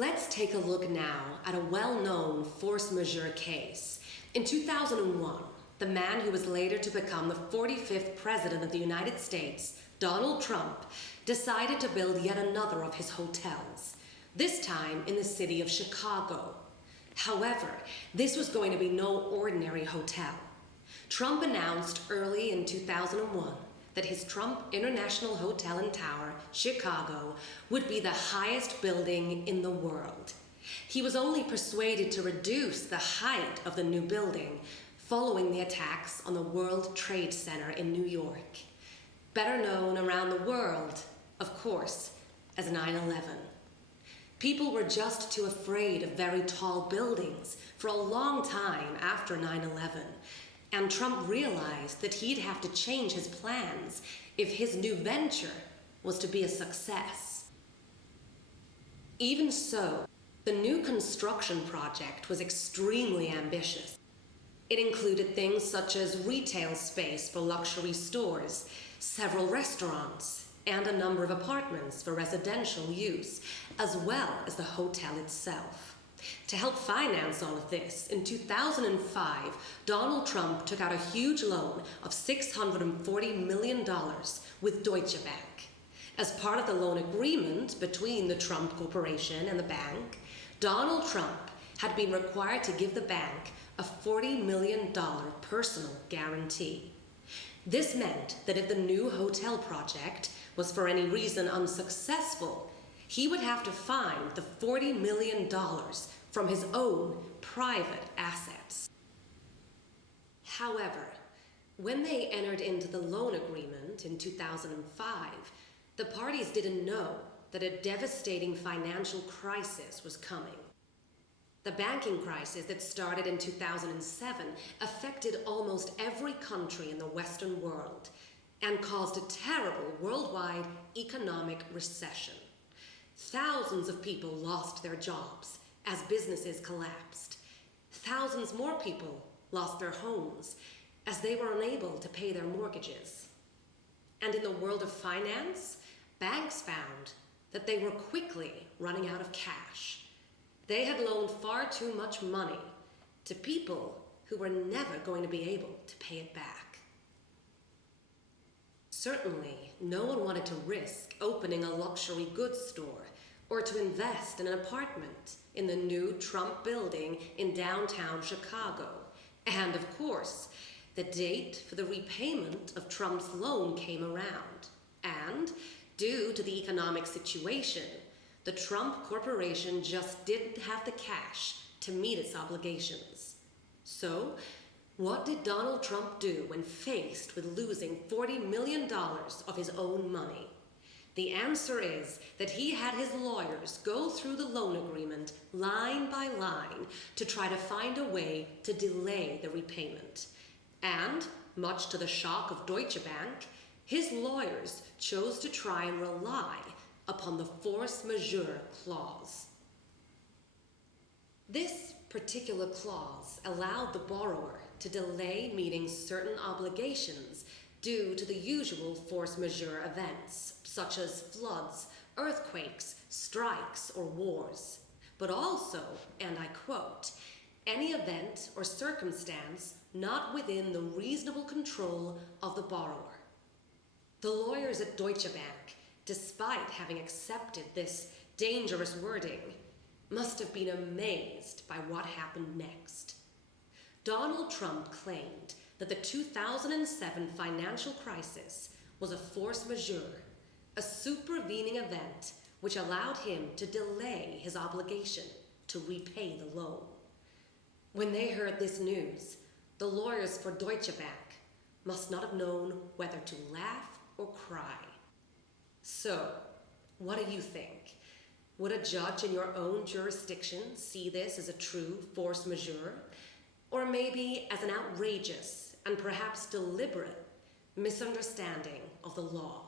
Let's take a look now at a well-known force majeure case. In 2001, the man who was later to become the 45th President of the United States, Donald Trump, decided to build yet another of his hotels, this time in the city of Chicago. However, this was going to be no ordinary hotel. Trump announced early in 2001 that his Trump International Hotel and Tower, Chicago, would be the highest building in the world. He was only persuaded to reduce the height of the new building following the attacks on the World Trade Center in New York, better known around the world, of course, as 9/11. People were just too afraid of very tall buildings for a long time after 9/11, and Trump realized that he'd have to change his plans if his new venture was to be a success. Even so, the new construction project was extremely ambitious. It included things such as retail space for luxury stores, several restaurants, and a number of apartments for residential use, as well as the hotel itself. To help finance all of this, in 2005, Donald Trump took out a huge loan of $640 million with Deutsche Bank. As part of the loan agreement between the Trump Corporation and the bank, Donald Trump had been required to give the bank a $40 million personal guarantee. This meant that if the new hotel project was for any reason unsuccessful, he would have to find the $40 million from his own private assets. However, when they entered into the loan agreement in 2005, the parties didn't know that a devastating financial crisis was coming. The banking crisis that started in 2007 affected almost every country in the Western world and caused a terrible worldwide economic recession. Thousands of people lost their jobs as businesses collapsed. Thousands more people lost their homes as they were unable to pay their mortgages. And in the world of finance, banks found that they were quickly running out of cash. They had loaned far too much money to people who were never going to be able to pay it back. Certainly, no one wanted to risk opening a luxury goods store or to invest in an apartment in the new Trump building in downtown Chicago. And of course, the date for the repayment of Trump's loan came around. And due to the economic situation, the Trump Corporation just didn't have the cash to meet its obligations. So, what did Donald Trump do when faced with losing $40 million of his own money? The answer is that he had his lawyers go through the loan agreement line by line to try to find a way to delay the repayment. And, much to the shock of Deutsche Bank, his lawyers chose to try and rely upon the force majeure clause. This particular clause allowed the borrower to delay meeting certain obligations due to the usual force majeure events, such as floods, earthquakes, strikes, or wars, but also, and I quote, any event or circumstance not within the reasonable control of the borrower. The lawyers at Deutsche Bank, despite having accepted this dangerous wording, must have been amazed by what happened next. Donald Trump claimed that the 2007 financial crisis was a force majeure, a supervening event which allowed him to delay his obligation to repay the loan. When they heard this news, the lawyers for Deutsche Bank must not have known whether to laugh or cry. So, what do you think? Would a judge in your own jurisdiction see this as a true force majeure? Or maybe as an outrageous and perhaps deliberate misunderstanding of the law?